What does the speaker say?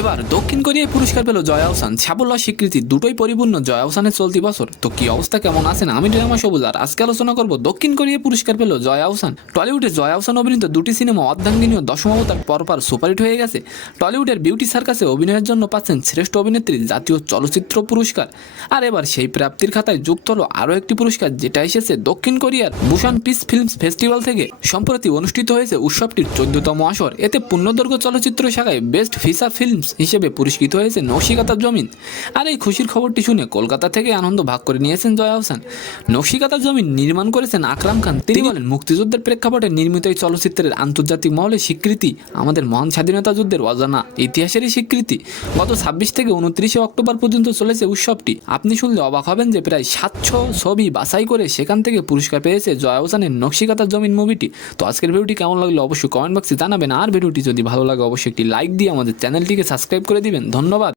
এবার দক্ষিণ কোরিয়ায় পুরস্কার পেল জয়া আহসান। সাফল্য স্বীকৃতি দুটোই পরিপূর্ণ জয়া আহসানের চলতি বছর। তো কি অবস্থা, কেমন আছেন? আমি ড্রামা সবুজ, আর আজকে আলোচনা করব দক্ষিণ কোরিয়ায় পুরস্কার পেল জয়া আহসান। টলিউডে জয়া আহসান অভিনীত দুটি সিনেমা অর্ধাঙ্গিনী ও দশম অবতার পরপর সুপারহিট হয়ে গেছে। টলিউডের বিউটি সার্কাসে অভিনয়ের জন্য পাচ্ছেন শ্রেষ্ঠ অভিনেত্রী জাতীয় চলচ্চিত্র পুরস্কার। আর এবার সেই প্রাপ্তির খাতায় যুক্ত হলো আরও একটি পুরস্কার, যেটা এসেছে দক্ষিণ কোরিয়ার বুসান পিস ফিল্মস ফেস্টিভ্যাল থেকে। সম্প্রতি অনুষ্ঠিত হয়েছে উৎসবটির 14তম আসর। এতে পূর্ণদৈর্ঘ্য চলচ্চিত্র শাখায় বেস্ট ফিচার ফিল্মস হিসেবে পুরস্কৃত হয়েছে নকশিকাঁথার জমিন। আর এই খুশির খবরটি শুনে কলকাতা থেকে আনন্দ ভাগ করে নিয়েছেন জয়া আহসান। নকশিকাঁথার জমিন নির্মাণ করেছেন আকরাম খান। তিনি বলেন, মুক্তিযুদ্ধের প্রেক্ষাপটে নির্মিত এই চলচ্চিত্রের আন্তর্জাতিক মহলে স্বীকৃতি আমাদের মহান স্বাধীনতা যুদ্ধের অজানা ইতিহাসেরই স্বীকৃতি। গত 26 থেকে 29 অক্টোবর পর্যন্ত চলেছে উৎসবটি। আপনি শুনলে অবাক হবেন যে প্রায় 700 ছবি বাছাই করে সেখান থেকে পুরস্কার পেয়েছে জয়া আহসানের নকশিকাঁথার জমিন মুভিটি। তো আজকের ভিডিওটি কেমন লাগলো অবশ্যই কমেন্ট বক্সে জানাবেন। আর ভিডিওটি যদি ভালো লাগে অবশ্যই একটি লাইক দিয়ে আমাদের চ্যানেলটিকে সাবস্ক্রাইব করে দিবেন। ধন্যবাদ।